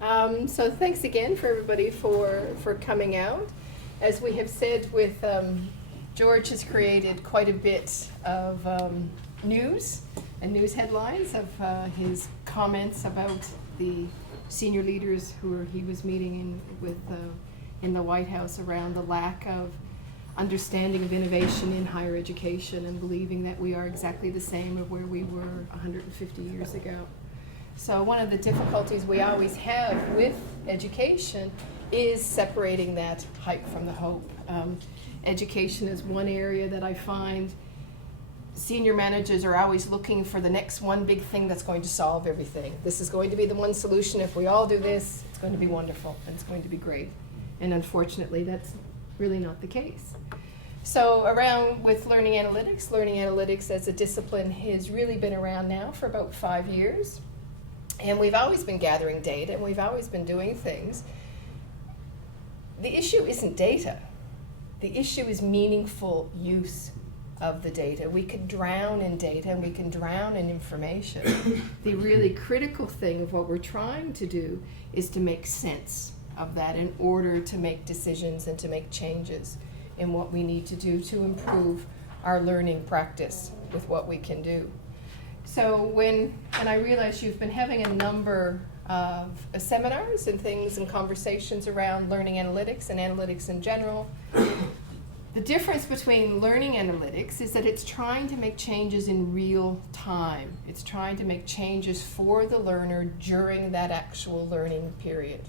So thanks again for everybody for coming out. As we have said, with George has created quite a bit of news and news headlines of his comments about the senior leaders he was meeting in the White House around the lack of understanding of innovation in higher education and believing that we are exactly the same of where we were 150 years ago. So one of the difficulties we always have with education is separating that hype from the hope. Education is one area that I find senior managers are always looking for the next one big thing that's going to solve everything. This is going to be the one solution. If we all do this, it's going to be wonderful and it's going to be great. And unfortunately, that's really not the case. So around with learning analytics as a discipline has really been around now for about 5 years. And we've always been gathering data and we've always been doing things. The issue isn't data. The issue is meaningful use of the data. We could drown in data and we can drown in information. The really critical thing of what we're trying to do is to make sense of that in order to make decisions and to make changes in what we need to do to improve our learning practice with what we can do. So and I realize you've been having a number of seminars and things and conversations around learning analytics and analytics in general. The difference between learning analytics is that it's trying to make changes in real time. It's trying to make changes for the learner during that actual learning period,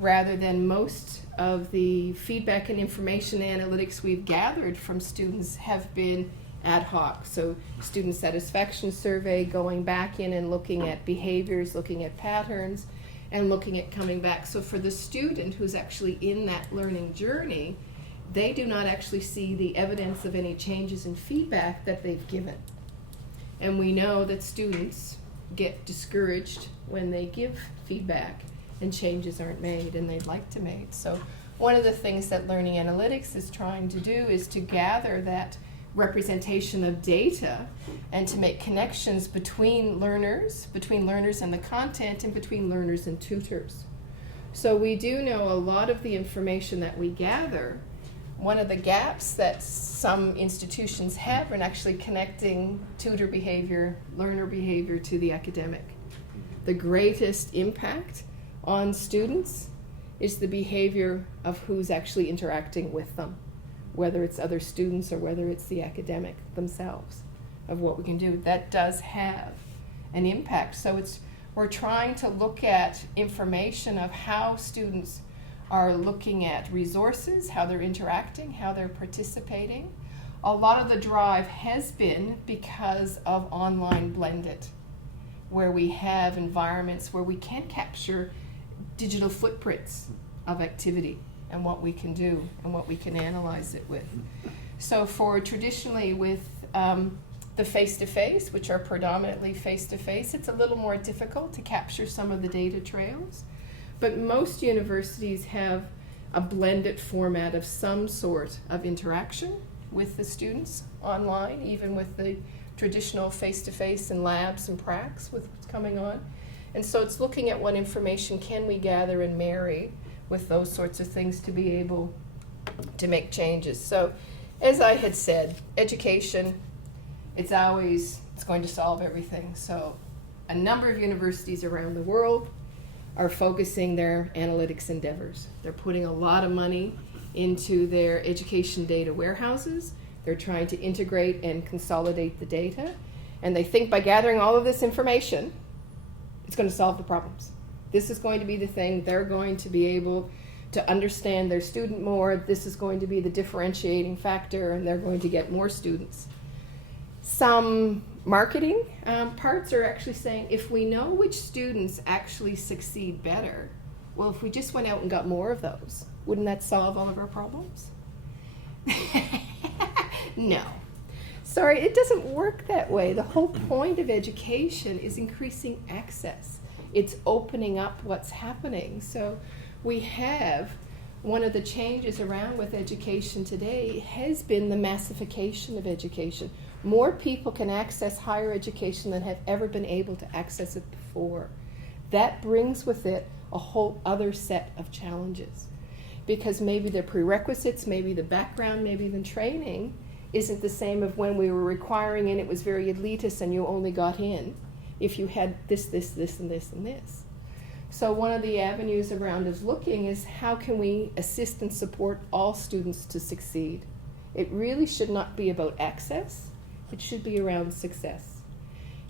rather than most of the feedback and information analytics we've gathered from students have been ad hoc. So student satisfaction survey, going back in and looking at behaviors, looking at patterns, and looking at coming back. So for the student who's actually in that learning journey, they do not actually see the evidence of any changes in feedback that they've given. And we know that students get discouraged when they give feedback and changes aren't made and they'd like to make. So one of the things that learning analytics is trying to do is to gather that representation of data and to make connections between learners and the content, and between learners and tutors. So we do know a lot of the information that we gather. One of the gaps that some institutions have in actually connecting tutor behavior, learner behavior to the academic. The greatest impact on students is the behavior of who's actually interacting with them, whether it's other students or whether it's the academic themselves, of what we can do. That does have an impact. So we're trying to look at information of how students are looking at resources, how they're interacting, how they're participating. A lot of the drive has been because of online blended, where we have environments where we can capture digital footprints of activity and what we can do and what we can analyze it with. So for traditionally with the face-to-face, which are predominantly face-to-face, it's a little more difficult to capture some of the data trails. But most universities have a blended format of some sort of interaction with the students online, even with the traditional face-to-face and labs and pracs with what's coming on. And so it's looking at what information can we gather and marry with those sorts of things to be able to make changes. So as I had said, education, it's going to solve everything. So a number of universities around the world are focusing their analytics endeavors. They're putting a lot of money into their education data warehouses. They're trying to integrate and consolidate the data. And they think by gathering all of this information, it's going to solve the problems. This is going to be the thing. They're going to be able to understand their student more. This is going to be the differentiating factor, and they're going to get more students. Some marketing parts are actually saying, if we know which students actually succeed better, well, if we just went out and got more of those, wouldn't that solve all of our problems? No. Sorry, it doesn't work that way. The whole point of education is increasing access. It's opening up what's happening. So we have one of the changes around with education today has been the massification of education. More people can access higher education than have ever been able to access it before. that brings with it a whole other set of challenges. Because maybe the prerequisites, maybe the background, maybe the training isn't the same of when we were requiring and it was very elitist and you only got in if you had this, this, this, and this, and this. So one of the avenues around us looking is how can we assist and support all students to succeed? It really should not be about access, it should be around success.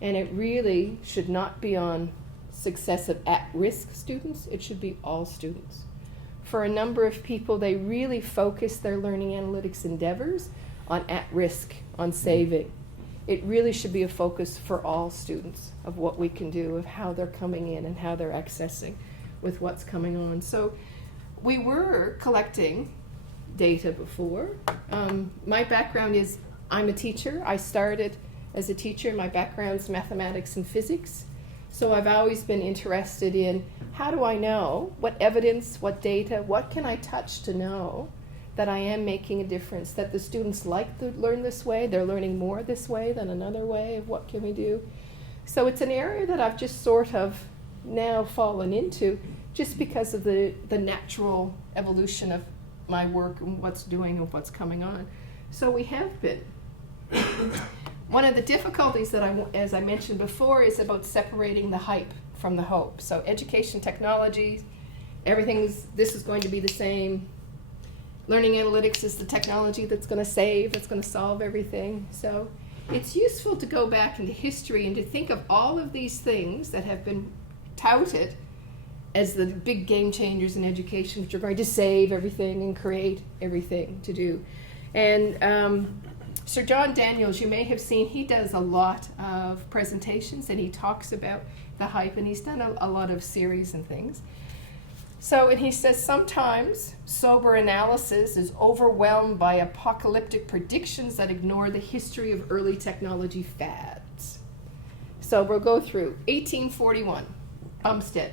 And it really should not be on success of at-risk students, it should be all students. For a number of people, they really focus their learning analytics endeavors on at-risk, on saving. It really should be a focus for all students of what we can do, of how they're coming in and how they're accessing with what's coming on. So we were collecting data before. My background is, I'm a teacher. I started as a teacher. My background's mathematics and physics. So I've always been interested in how do I know, what evidence, what data, what can I touch to know that I am making a difference, that the students like to learn this way, they're learning more this way than another way, of what can we do. So it's an area that I've just sort of now fallen into just because of the natural evolution of my work and what's doing and what's coming on. So we have been. One of the difficulties that as I mentioned before, is about separating the hype from the hope. So education technology, this is going to be the same. Learning analytics is the technology that's going to save, that's going to solve everything. So it's useful to go back into history and to think of all of these things that have been touted as the big game changers in education, which are going to save everything and create everything to do. And Sir John Daniels, you may have seen, he does a lot of presentations and he talks about the hype, and he's done a lot of series and things. So, and he says, sometimes sober analysis is overwhelmed by apocalyptic predictions that ignore the history of early technology fads. So we'll go through 1841, Umstead,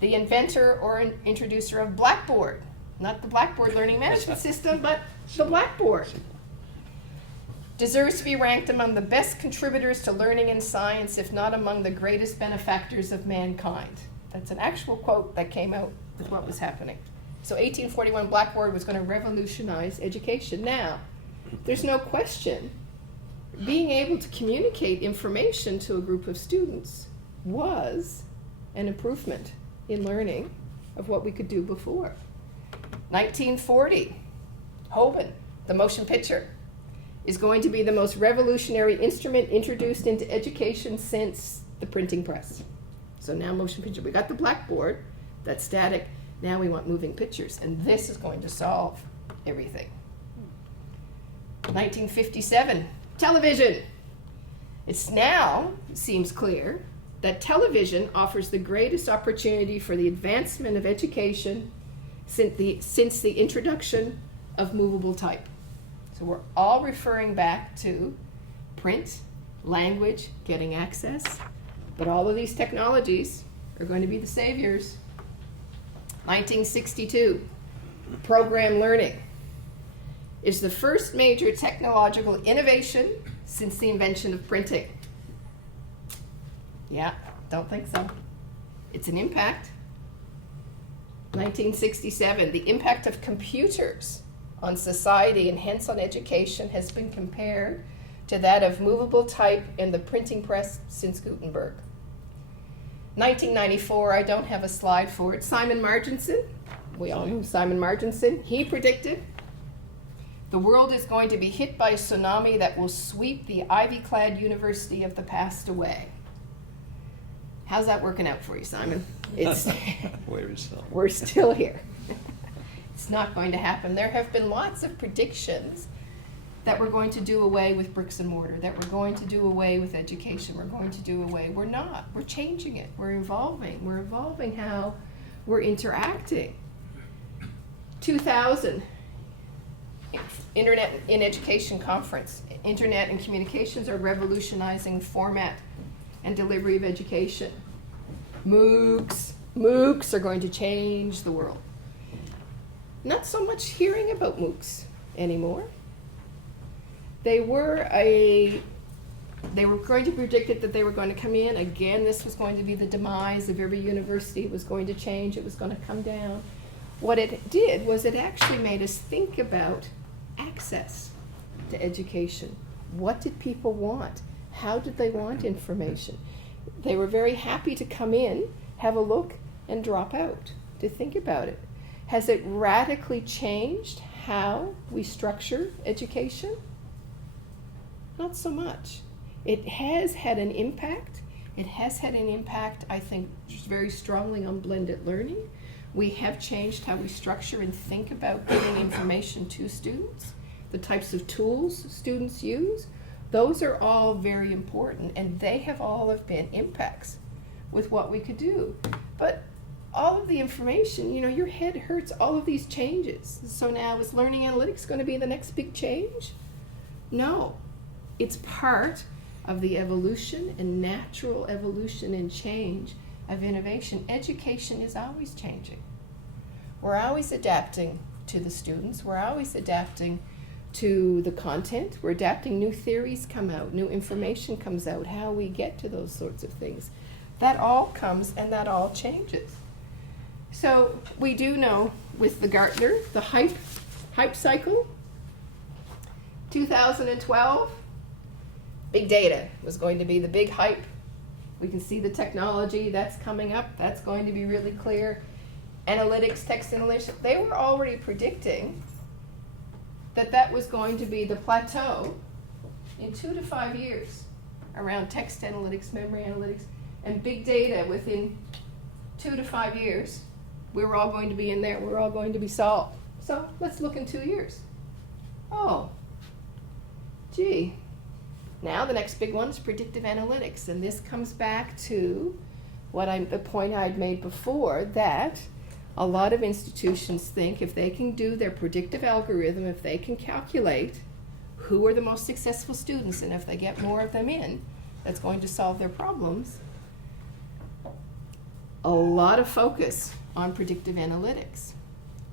the inventor or introducer of Blackboard, not the Blackboard learning management system, but the Blackboard. Deserves to be ranked among the best contributors to learning and science, if not among the greatest benefactors of mankind. That's an actual quote that came out with what was happening. So 1841, Blackboard was going to revolutionize education. Now, there's no question, being able to communicate information to a group of students was an improvement in learning of what we could do before. 1940, Hoban, the motion picture, is going to be the most revolutionary instrument introduced into education since the printing press. So now motion picture, we got the Blackboard, that's static, now we want moving pictures, and this is going to solve everything. 1957, television. It's now, seems clear, that television offers the greatest opportunity for the advancement of education since the introduction of movable type. So we're all referring back to print, language, getting access, but all of these technologies are going to be the saviors. 1962, program learning is the first major technological innovation since the invention of printing. Yeah, don't think so. It's an impact. 1967, the impact of computers on society and hence on education has been compared to that of movable type and the printing press since Gutenberg. 1994, I don't have a slide for it. Simon Marginson, we all know Simon Marginson, he predicted the world is going to be hit by a tsunami that will sweep the ivy-clad university of the past away. How's that working out for you, Simon? It's we're still here. It's not going to happen. There have been lots of predictions that we're going to do away with bricks and mortar, that we're going to do away with education, we're going to do away. We're not. We're changing it. We're evolving. We're evolving how we're interacting. 2000, Internet in Education Conference. Internet and communications are revolutionizing format and delivery of education. MOOCs are going to change the world. Not so much hearing about MOOCs anymore. They were a They were going to predict it that they were going to come in. Again, this was going to be the demise of every university. It was going to change. It was going to come down. What it did was it actually made us think about access to education. What did people want? How did they want information? They were very happy to come in, have a look, and drop out, to think about it. Has it radically changed how we structure education? Not so much. It has had an impact. It has had an impact, I think, very strongly on blended learning. We have changed how we structure and think about giving information to students, the types of tools students use. Those are all very important, and they have all have been impacts with what we could do. But all of the information, you know, your head hurts, all of these changes. So now is learning analytics going to be the next big change? No. It's part of the evolution and natural evolution and change of innovation. Education is always changing. We're always adapting to the students. We're always adapting to the content. We're adapting. New theories come out. New information comes out. How we get to those sorts of things. That all comes and that all changes. So we do know with the Gartner, the hype cycle, 2012, big data was going to be the big hype. We can see the technology that's coming up. That's going to be really clear. Analytics, text analytics, they were already predicting that that was going to be the plateau in 2 to 5 years around text analytics, memory analytics, and big data within 2 to 5 years. We were all going to be in there. We're all going to be solved. So let's look in 2 years. Oh, gee. Now the next big one is predictive analytics, and this comes back to the point I'd made before, that a lot of institutions think if they can do their predictive algorithm, if they can calculate who are the most successful students, and if they get more of them in, that's going to solve their problems. A lot of focus on predictive analytics.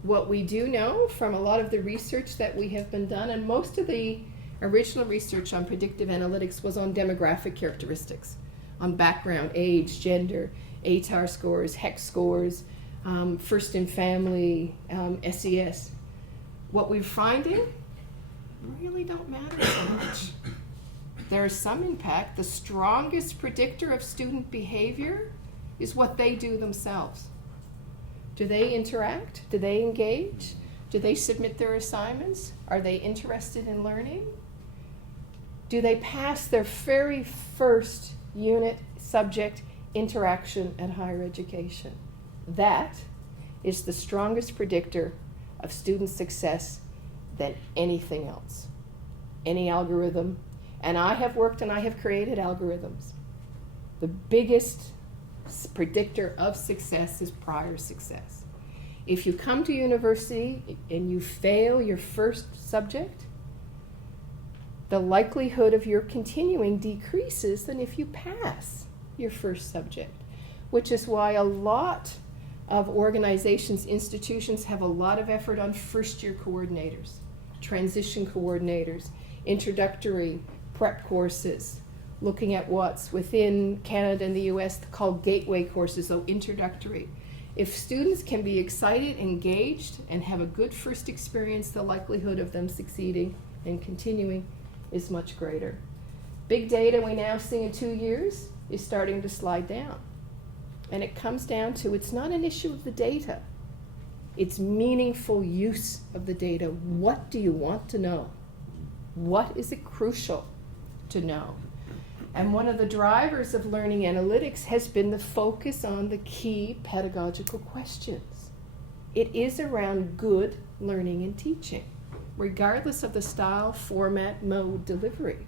What we do know from a lot of the research that we have been done, and most of the original research on predictive analytics was on demographic characteristics, on background, age, gender, ATAR scores, HEC scores, first in family, SES. What we're finding really don't matter so much. There is some impact. The strongest predictor of student behavior is what they do themselves. Do they interact? Do they engage? Do they submit their assignments? Are they interested in learning? Do they pass their very first unit subject interaction at higher education? That is the strongest predictor of student success than anything else, any algorithm. And I have worked and I have created algorithms. The biggest predictor of success is prior success. If you come to university and you fail your first subject, the likelihood of your continuing decreases than if you pass your first subject, which is why a lot of organizations, institutions have a lot of effort on first-year coordinators, transition coordinators, introductory prep courses, looking at what's within Canada and the US called gateway courses, so introductory. If students can be excited, engaged, and have a good first experience, the likelihood of them succeeding and continuing is much greater. Big data we now see in 2 years is starting to slide down. And it comes down to, it's not an issue of the data. It's meaningful use of the data. What do you want to know? What is it crucial to know? And one of the drivers of learning analytics has been the focus on the key pedagogical questions. It is around good learning and teaching, regardless of the style, format, mode, delivery.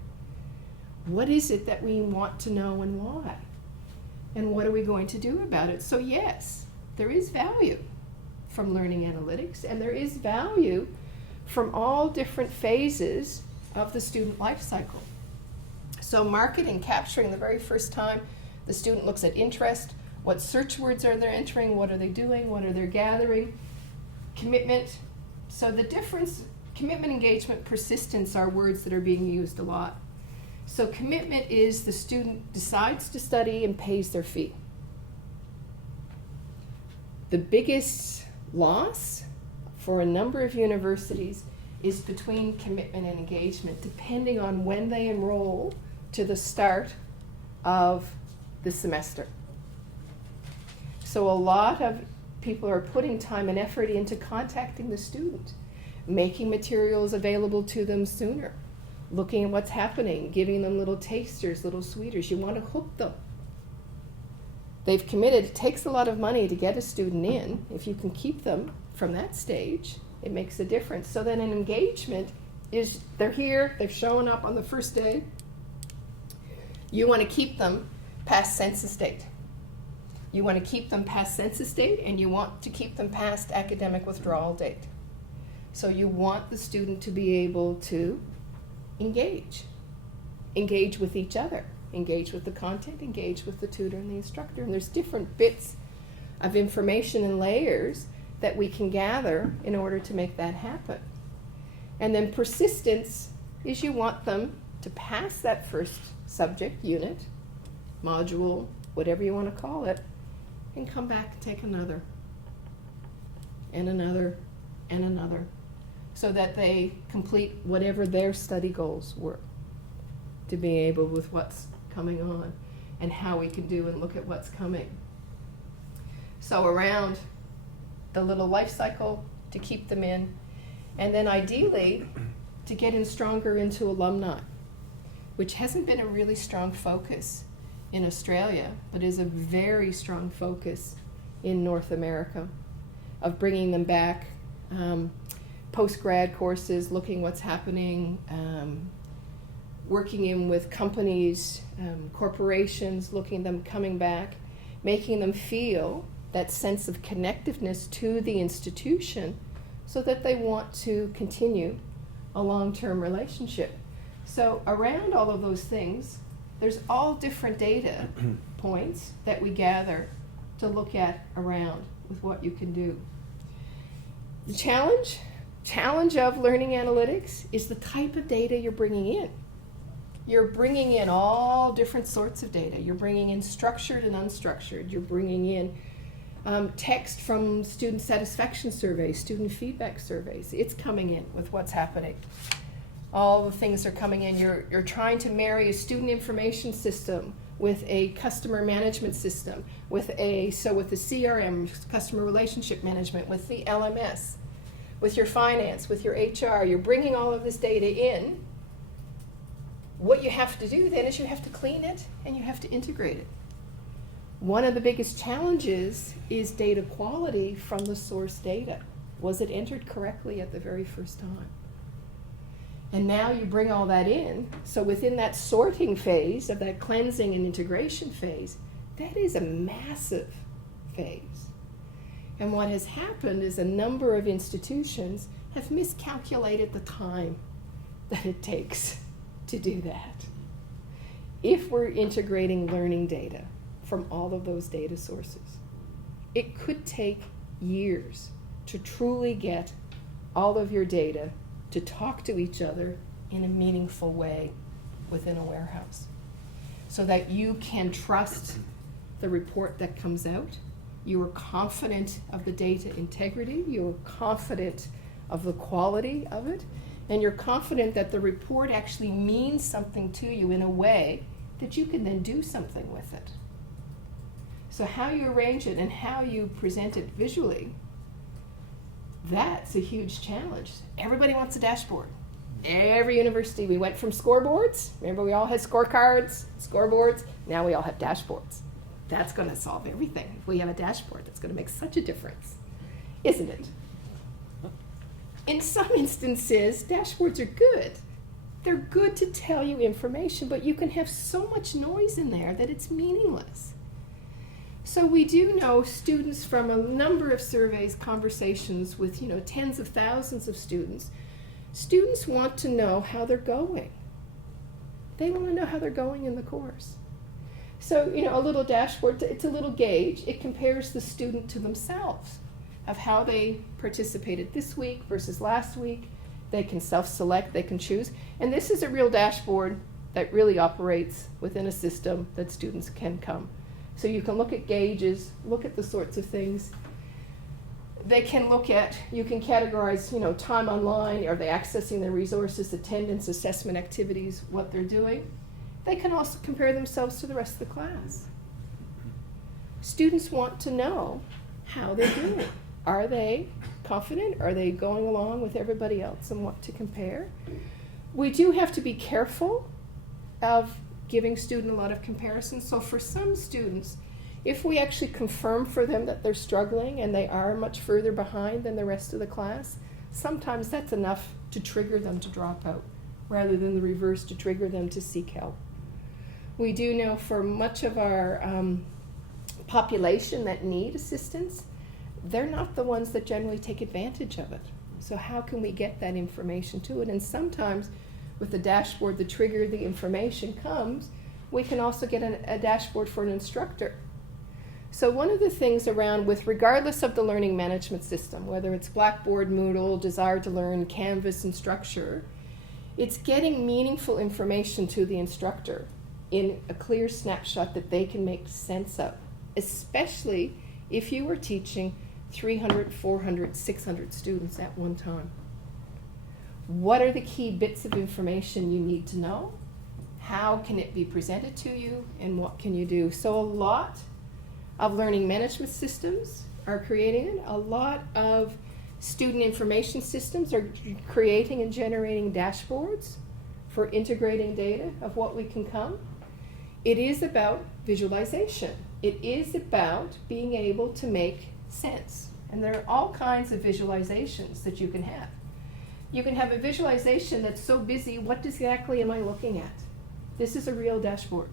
What is it that we want to know and why? And what are we going to do about it? So yes, there is value from learning analytics, and there is value from all different phases of the student life cycle. So marketing, capturing the very first time the student looks at interest, what search words are they entering, what are they doing, what are they gathering, commitment. So the difference, commitment, engagement, persistence are words that are being used a lot. So commitment is the student decides to study and pays their fee. The biggest loss for a number of universities is between commitment and engagement, depending on when they enroll to the start of the semester. So a lot of people are putting time and effort into contacting the student, making materials available to them sooner, looking at what's happening, giving them little tasters, little sweeters. You want to hook them. They've committed. It takes a lot of money to get a student in. If you can keep them from that stage, it makes a difference. So then an engagement is, they're here, they've shown up on the first day. You want to keep them past census date. You want to keep them past census date, and you want to keep them past academic withdrawal date. So you want the student to be able to engage with each other, engage with the content, engage with the tutor and the instructor. And there's different bits of information and layers that we can gather in order to make that happen. And then persistence is you want them to pass that first subject, unit, module, whatever you want to call it, and come back and take another, and another, and another, so that they complete whatever their study goals were, to be able with what's coming on and how we can do and look at what's coming. So around the little life cycle to keep them in, and then ideally to get in stronger into alumni, which hasn't been a really strong focus in Australia, but is a very strong focus in North America, of bringing them back, post-grad courses, looking what's happening, working in with companies, corporations, looking them coming back, making them feel that sense of connectiveness to the institution so that they want to continue a long-term relationship. So around all of those things, there's all different data points that we gather to look at around with what you can do. The challenge of learning analytics is the type of data you're bringing in. You're bringing in all different sorts of data. You're bringing in structured and unstructured. You're bringing in text from student satisfaction surveys, student feedback surveys. It's coming in with what's happening. All the things are coming in. You're trying to marry a student information system with a customer management system, with the CRM, customer relationship management, with the LMS, with your finance, with your HR. You're bringing all of this data in. What you have to do then is you have to clean it and you have to integrate it. One of the biggest challenges is data quality from the source data. Was it entered correctly at the very first time? And now you bring all that in, so within that sorting phase of that cleansing and integration phase, that is a massive phase. And what has happened is a number of institutions have miscalculated the time that it takes to do that. If we're integrating learning data from all of those data sources, it could take years to truly get all of your data to talk to each other in a meaningful way within a warehouse, so that you can trust the report that comes out. You are confident of the data integrity, you're confident of the quality of it, and you're confident that the report actually means something to you in a way that you can then do something with it. So how you arrange it and how you present it visually, that's a huge challenge. Everybody wants a dashboard. Every university, we went from scoreboards. Remember, we all had scorecards, scoreboards. Now we all have dashboards. That's going to solve everything. If we have a dashboard, that's going to make such a difference, isn't it? In some instances, dashboards are good. They're good to tell you information, but you can have so much noise in there that it's meaningless. So we do know students from a number of surveys, conversations with tens of thousands of students. Students want to know how they're going. They want to know how they're going in the course. So a little dashboard, it's a little gauge. It compares the student to themselves of how they participated this week versus last week. They can self-select, they can choose. And this is a real dashboard that really operates within a system that students can come. So you can look at gauges, look at the sorts of things. They can look at, you can categorize, time online, are they accessing their resources, attendance, assessment activities, what they're doing. They can also compare themselves to the rest of the class. Students want to know how they're doing. Are they confident? Are they going along with everybody else and what to compare? We do have to be careful of giving students a lot of comparisons. So for some students, if we actually confirm for them that they're struggling and they are much further behind than the rest of the class, sometimes that's enough to trigger them to drop out, rather than the reverse, to trigger them to seek help. We do know for much of our population that need assistance, they're not the ones that generally take advantage of it. So how can we get that information to it? And sometimes with the dashboard, the trigger, the information comes, we can also get a dashboard for an instructor. So one of the things around with, regardless of the learning management system, whether it's Blackboard, Moodle, Desire to Learn, Canvas, Instructure, it's getting meaningful information to the instructor in a clear snapshot that they can make sense of, especially if you were teaching 300, 400, 600 students at one time. What are the key bits of information you need to know? How can it be presented to you? And what can you do? So a lot of learning management systems are creating it. A lot of student information systems are creating and generating dashboards for integrating data of what we can come. It is about visualization. It is about being able to make sense. And there are all kinds of visualizations that you can have. You can have a visualization that's so busy, what exactly am I looking at? This is a real dashboard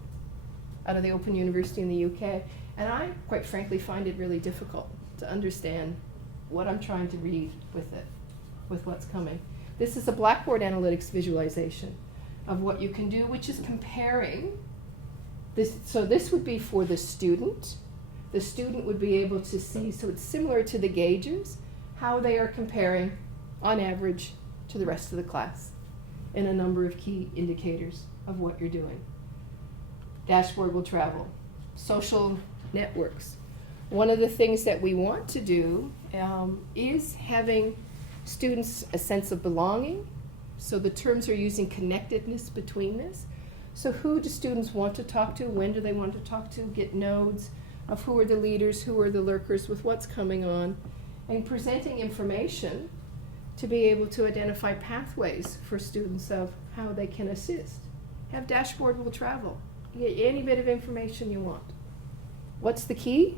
out of the Open University in the UK. And I, quite frankly, find it really difficult to understand what I'm trying to read with it, with what's coming. This is a Blackboard Analytics visualization of what you can do, which is comparing this. So this would be for the student. The student would be able to see, so it's similar to the gauges, how they are comparing on average to the rest of the class in a number of key indicators of what you're doing. Dashboard will travel. Social networks. One of the things that we want to do is having students a sense of belonging. So the terms are using connectedness between this. So who do students want to talk to? When do they want to talk to? Get nodes of who are the leaders, who are the lurkers with what's coming on, and presenting information to be able to identify pathways for students of how they can assist. Have dashboard will travel. You get any bit of information you want. What's the key?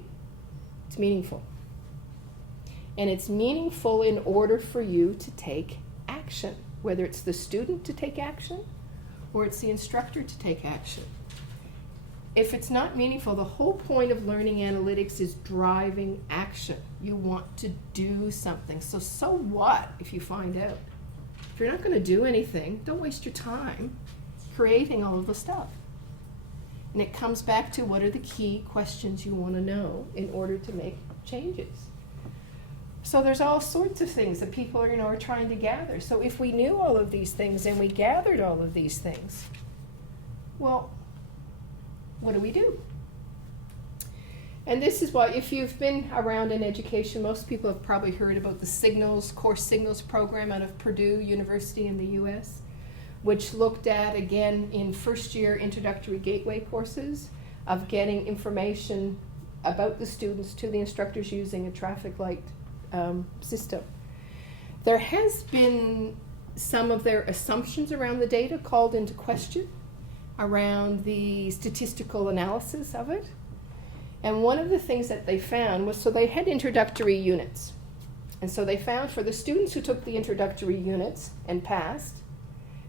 It's meaningful. And it's meaningful in order for you to take action, whether it's the student to take action or it's the instructor to take action. If it's not meaningful, the whole point of learning analytics is driving action. You want to do something. So what if you find out? If you're not going to do anything, don't waste your time creating all of the stuff. And it comes back to what are the key questions you want to know in order to make changes. So there's all sorts of things that people are trying to gather. So if we knew all of these things and we gathered all of these things, well, what do we do? And this is why, if you've been around in education, most people have probably heard about the Signals, Course Signals program out of Purdue University in the US, which looked at, again, in first year introductory gateway courses of getting information about the students to the instructors using a traffic light system. There has been some of their assumptions around the data called into question around the statistical analysis of it. And one of the things that they found was, so they had introductory units. And so they found for the students who took the introductory units and passed,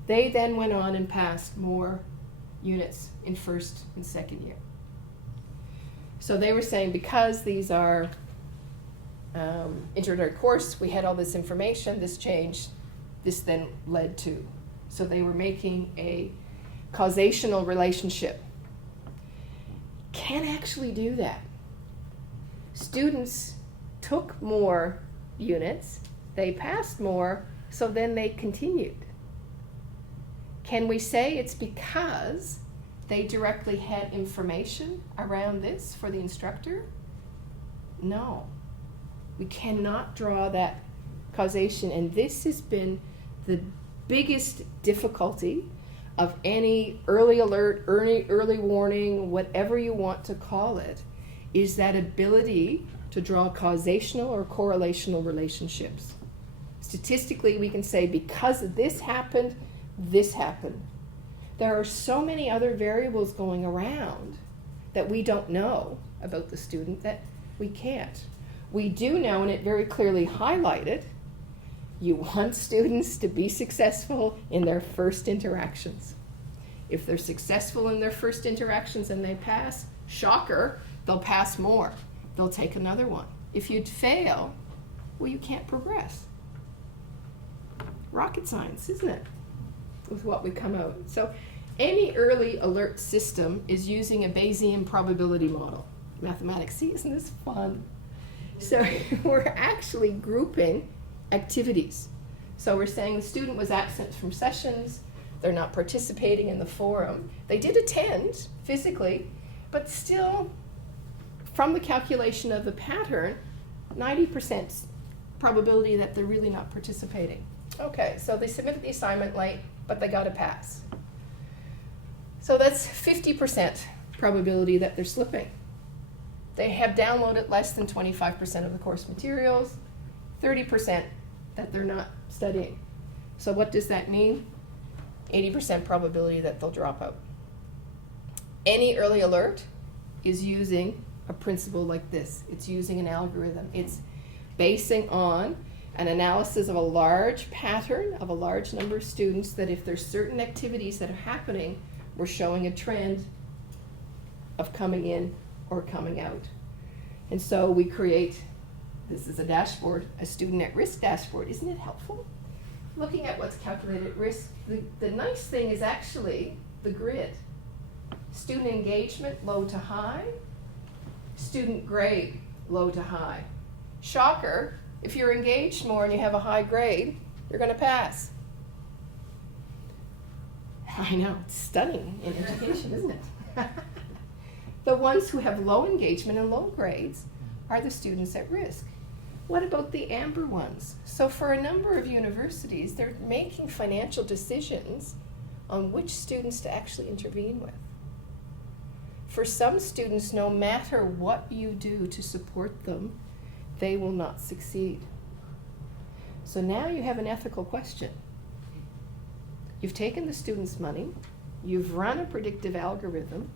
they then went on and passed more units in first and second year. So they were saying, because these are introductory course, we had all this information, this changed, this then led to. So they were making a causational relationship. Can't actually do that. Students took more units, they passed more, so then they continued. Can we say it's because they directly had information around this for the instructor? No. We cannot draw that causation, and this has been the biggest difficulty of any early alert, early warning, whatever you want to call it, is that ability to draw causational or correlational relationships. Statistically, we can say because this happened, this happened. There are so many other variables going around that we don't know about the student that we can't. We do know, and it very clearly highlighted, you want students to be successful in their first interactions. If they're successful in their first interactions and they pass, shocker, they'll pass more. They'll take another one. If you'd fail, well, you can't progress. Rocket science, isn't it? With what we come out. So any early alert system is using a Bayesian probability model. Mathematics, see, isn't this fun? So we're actually grouping activities. So we're saying the student was absent from sessions, they're not participating in the forum. They did attend physically, but still, from the calculation of the pattern, 90% probability that they're really not participating. Okay, so they submitted the assignment late, but they got a pass. So that's 50% probability that they're slipping. They have downloaded less than 25% of the course materials, 30% that they're not studying. So what does that mean? 80% probability that they'll drop out. Any early alert is using a principle like this. It's using an algorithm. It's basing on an analysis of a large pattern of a large number of students that if there's certain activities that are happening, we're showing a trend of coming in or coming out. And so we create, this is a dashboard, a student at risk dashboard. Isn't it helpful? Looking at what's calculated at risk, the nice thing is actually the grid. Student engagement, low to high. Student grade, low to high. Shocker, if you're engaged more and you have a high grade, you're going to pass. I know, it's stunning in education, isn't it? The ones who have low engagement and low grades are the students at risk. What about the amber ones? So for a number of universities, they're making financial decisions on which students to actually intervene with. For some students, no matter what you do to support them, they will not succeed. So now you have an ethical question. You've taken the student's money, you've run a predictive algorithm,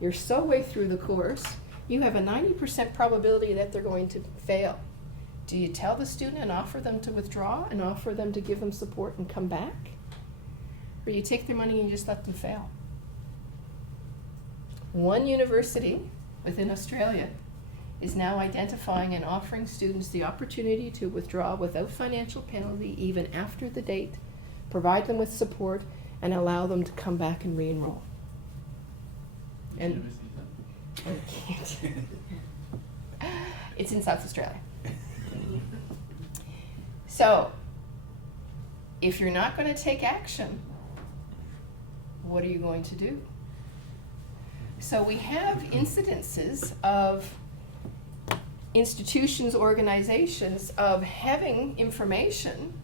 you're so way through the course, you have a 90% probability that they're going to fail. Do you tell the student and offer them to withdraw and offer them to give them support and come back? Or you take their money and you just let them fail? One university within Australia is now identifying and offering students the opportunity to withdraw without financial penalty even after the date, provide them with support, and allow them to come back and re-enroll. And I can't. It's in South Australia. So, if you're not going to take action, what are you going to do? So we have incidences of institutions, organizations, of having information,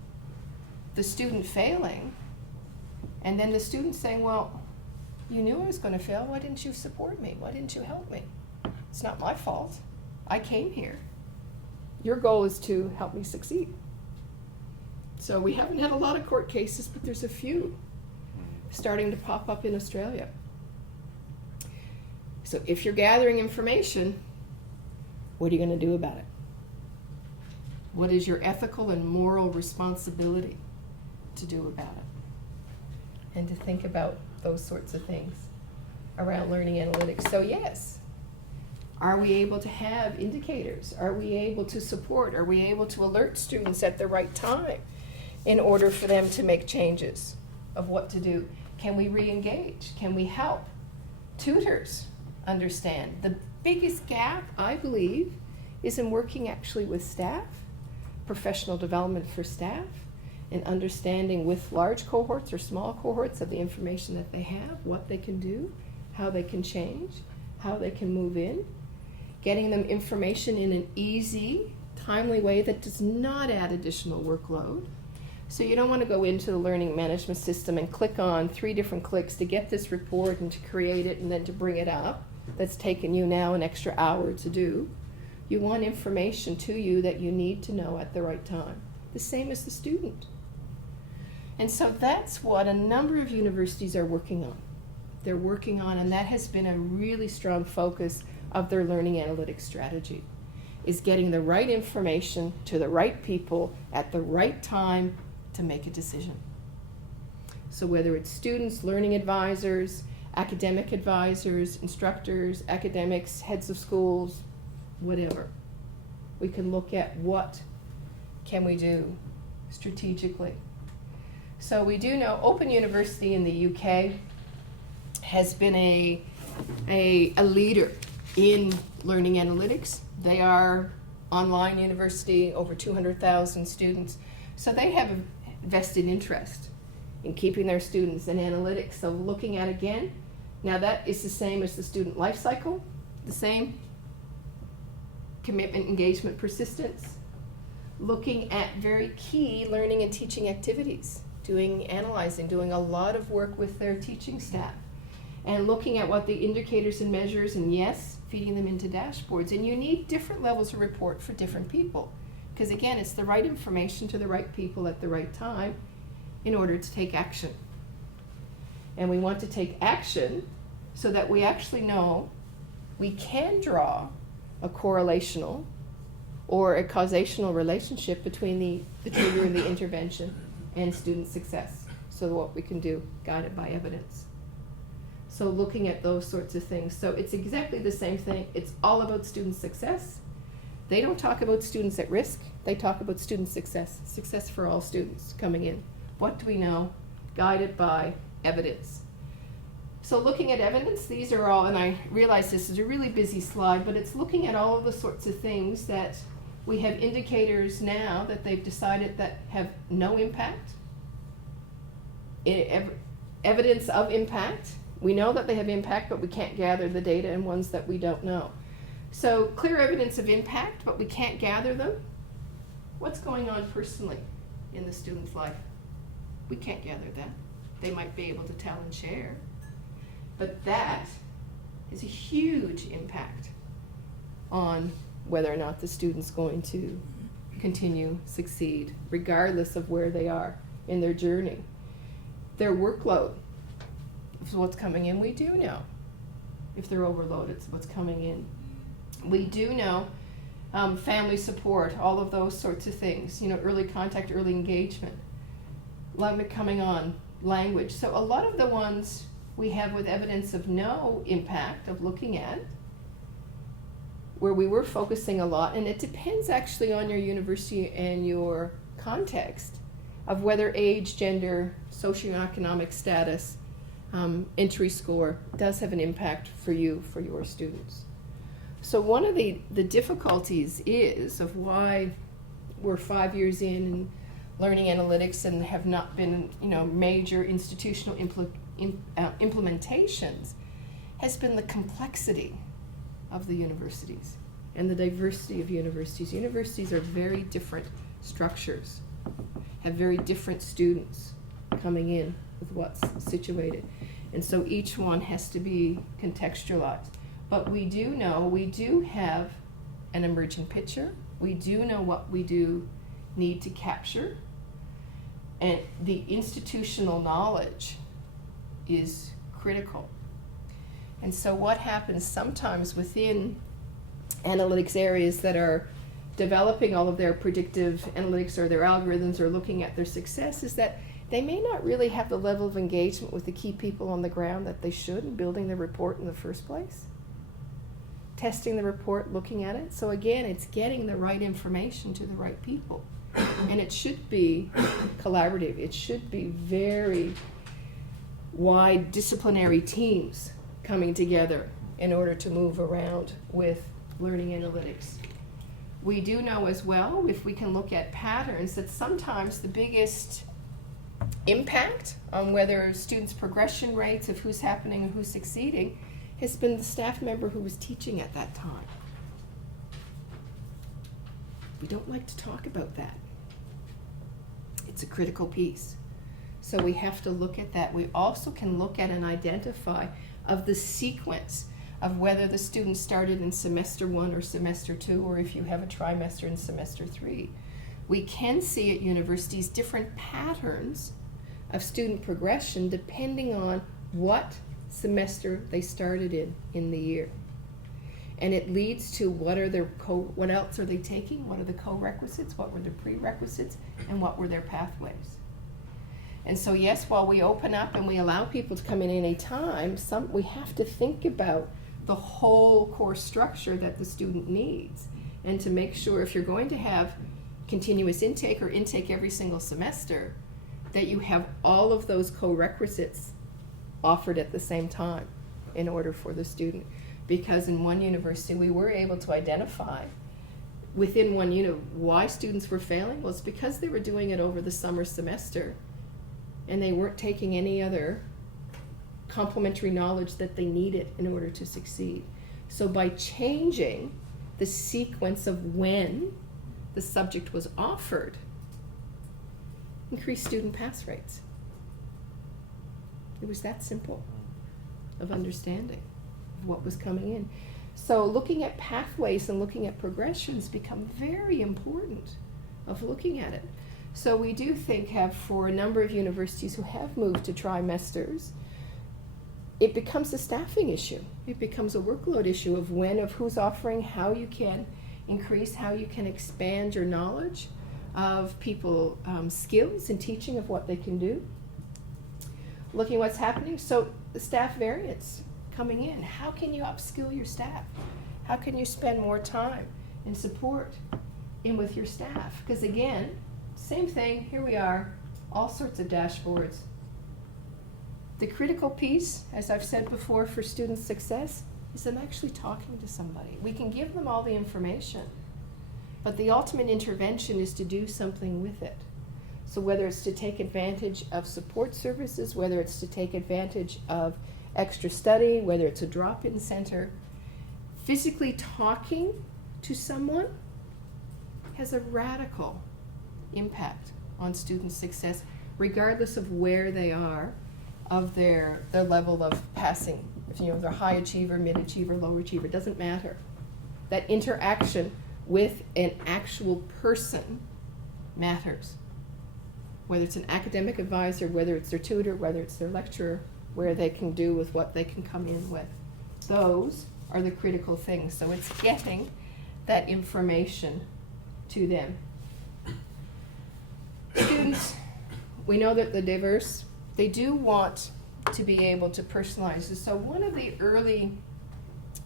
the student failing, and then the student saying, well, you knew I was going to fail, why didn't you support me? Why didn't you help me? It's not my fault. I came here. Your goal is to help me succeed. So we haven't had a lot of court cases, but there's a few starting to pop up in Australia. So if you're gathering information, what are you going to do about it? What is your ethical and moral responsibility to do about it? And to think about those sorts of things around learning analytics. So yes, are we able to have indicators? Are we able to support? Are we able to alert students at the right time in order for them to make changes of what to do? Can we re-engage? Can we help tutors understand? The biggest gap, I believe, is in working actually with staff, professional development for staff, and understanding with large cohorts or small cohorts of the information that they have, what they can do, how they can change, how they can move in, getting them information in an easy, timely way that does not add additional workload. So you don't want to go into the learning management system and click on 3 different clicks to get this report and to create it and then to bring it up. That's taken you now an extra hour to do. You want information to you that you need to know at the right time. The same as the student. And so that's what a number of universities are working on. They're working on, and that has been a really strong focus of their learning analytics strategy, is getting the right information to the right people at the right time to make a decision. So whether it's students, learning advisors, academic advisors, instructors, academics, heads of schools, whatever, we can look at what can we do strategically. So we do know Open University in the UK has been a leader in learning analytics. They are online university, over 200,000 students. So they have a vested interest in keeping their students in analytics. So looking at, again, now that is the same as the student life cycle, the same commitment, engagement, persistence, looking at very key learning and teaching activities, analyzing, doing a lot of work with their teaching staff, and looking at what the indicators and measures, and yes, feeding them into dashboards. And you need different levels of report for different people, because again, it's the right information to the right people at the right time in order to take action. And we want to take action so that we actually know we can draw a correlational or a causational relationship between the trigger and the intervention and student success. So what we can do, guided by evidence. So looking at those sorts of things. So it's exactly the same thing. It's all about student success. They don't talk about students at risk. They talk about student success. Success for all students coming in. What do we know? Guided by evidence. So looking at evidence, these are all, and I realize this is a really busy slide, but it's looking at all of the sorts of things that we have indicators now that they've decided that have no impact. Evidence of impact. We know that they have impact, but we can't gather the data, and ones that we don't know. So clear evidence of impact, but we can't gather them. What's going on personally in the student's life? We can't gather that. They might be able to tell and share. But that is a huge impact on whether or not the student's going to continue, succeed, regardless of where they are in their journey. Their workload is what's coming in. We do know if they're overloaded, it's what's coming in. We do know family support, all of those sorts of things, early contact, early engagement, coming on, language. So a lot of the ones we have with evidence of no impact of looking at, where we were focusing a lot, and it depends actually on your university and your context of whether age, gender, socioeconomic status, entry score does have an impact for you, for your students. So one of the difficulties is of why we're 5 years in learning analytics and have not been, major institutional implementations, has been the complexity of the universities and the diversity of universities. Universities are very different structures, have very different students coming in with what's situated. And so each one has to be contextualized. But we do know, we do have an emerging picture. We do know what we do need to capture. And the institutional knowledge is critical. And so what happens sometimes within analytics areas that are developing all of their predictive analytics or their algorithms or looking at their success is that they may not really have the level of engagement with the key people on the ground that they should in building the report in the first place. Testing the report, looking at it. So again, it's getting the right information to the right people. And it should be collaborative. It should be very wide disciplinary teams coming together in order to move around with learning analytics. We do know as well, if we can look at patterns, that sometimes the biggest impact on whether students' progression rates of who's happening and who's succeeding has been the staff member who was teaching at that time. We don't like to talk about that. It's a critical piece. So we have to look at that. We also can look at and identify of the sequence of whether the student started in semester 1 or semester 2, or if you have a trimester in semester 3. We can see at universities different patterns of student progression depending on what semester they started in the year. And it leads to what else are they taking, what are the co-requisites, what were the prerequisites, and what were their pathways. And so yes, while we open up and we allow people to come in any time, we have to think about the whole course structure that the student needs, and to make sure if you're going to have continuous intake or intake every single semester, that you have all of those co-requisites offered at the same time in order for the student. Because in one university we were able to identify within one unit why students were failing. Well, it's because they were doing it over the summer semester and they weren't taking any other complementary knowledge that they needed in order to succeed. So by changing the sequence of when the subject was offered, increased student pass rates. It was that simple of understanding of what was coming in. So looking at pathways and looking at progressions become very important of looking at it. So we do think for a number of universities who have moved to trimesters, it becomes a staffing issue. It becomes a workload issue of who's offering, how you can increase, how you can expand your knowledge of people, skills and teaching of what they can do. Looking what's happening. So the staff variance coming in. How can you upskill your staff? How can you spend more time and support in with your staff? Because again, same thing, here we are, all sorts of dashboards. The critical piece, as I've said before, for student success is them actually talking to somebody. We can give them all the information, but the ultimate intervention is to do something with it. So whether it's to take advantage of support services, whether it's to take advantage of extra study, whether it's a drop-in center, physically talking to someone has a radical impact on student success, regardless of where they are of their level of passing. If they're high achiever, mid achiever, low achiever, it doesn't matter. That interaction with an actual person matters. Whether it's an academic advisor, whether it's their tutor, whether it's their lecturer, where they can do with what they can come in with. Those are the critical things. So it's getting that information to them. Students, we know that the diverse, they do want to be able to personalize this. So one of the early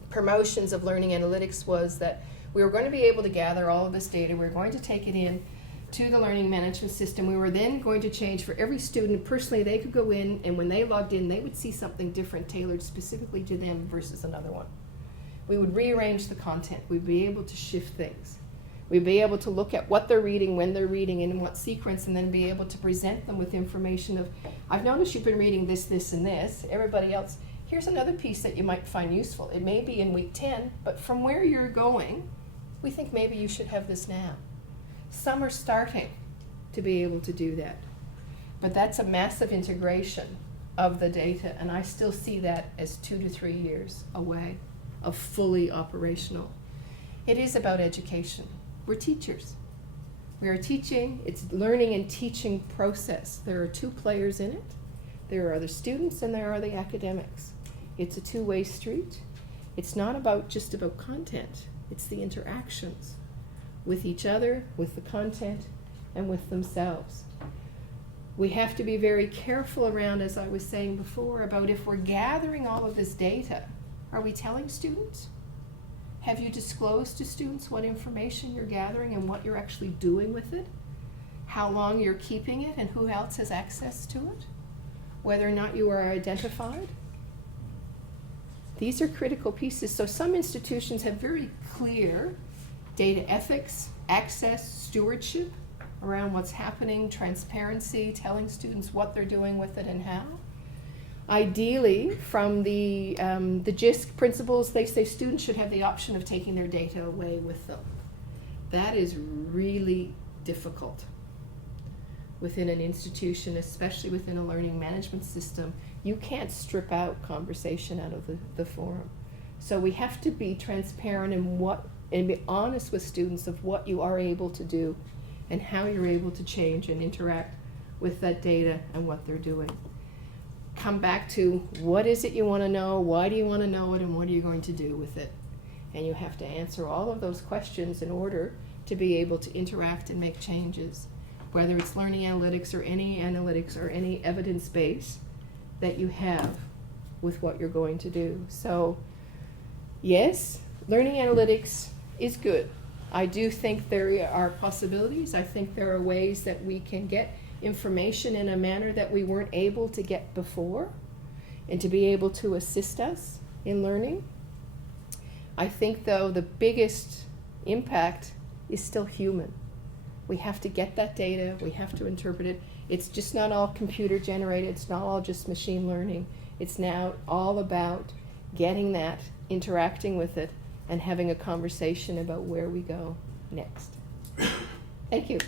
promotions of learning analytics was that we were going to be able to gather all of this data, we were going to take it in to the learning management system. We were then going to change for every student. Personally, they could go in, and when they logged in, they would see something different tailored specifically to them versus another one. We would rearrange the content. We'd be able to shift things. We'd be able to look at what they're reading, when they're reading, and in what sequence, and then be able to present them with information of, I've noticed you've been reading this, this, and this. Everybody else, here's another piece that you might find useful. It may be in week 10, but from where you're going, we think maybe you should have this now. Some are starting to be able to do that. But that's a massive integration of the data, and I still see that as 2 to 3 years away of fully operational. It is about education. We're teachers. We are teaching. It's learning and teaching process. There are two players in it. There are the students and there are the academics. It's a two-way street. It's not just about content. It's the interactions with each other, with the content, and with themselves. We have to be very careful around, as I was saying before, about if we're gathering all of this data, are we telling students? Have you disclosed to students what information you're gathering and what you're actually doing with it? How long you're keeping it and who else has access to it? Whether or not you are identified? These are critical pieces. So some institutions have very clear data ethics, access, stewardship around what's happening, transparency, telling students what they're doing with it and how. Ideally, from the GISC principles, they say students should have the option of taking their data away with them. That is really difficult within an institution, especially within a learning management system. You can't strip out conversation out of the forum. So we have to be transparent and be honest with students of what you are able to do and how you're able to change and interact with that data and what they're doing. Come back to what is it you want to know, why do you want to know it, and what are you going to do with it? And you have to answer all of those questions in order to be able to interact and make changes, whether it's learning analytics or any evidence base that you have with what you're going to do. So yes, learning analytics is good. I do think there are possibilities. I think there are ways that we can get information in a manner that we weren't able to get before and to be able to assist us in learning. I think, though, the biggest impact is still human. We have to get that data, we have to interpret it. It's just not all computer generated, it's not all just machine learning. It's now all about getting that, interacting with it, and having a conversation about where we go next. Thank you.